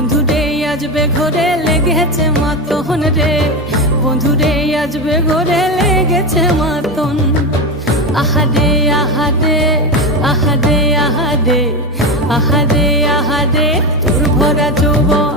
বন্ধুরে আসবে ঘরে লেগেছে মাতন রে, বন্ধুরে আসবে ঘরে লেগেছে মাতন। আহারে আহারে আহারে আহারে আহারে আহারে তোর ভরা যৌবন।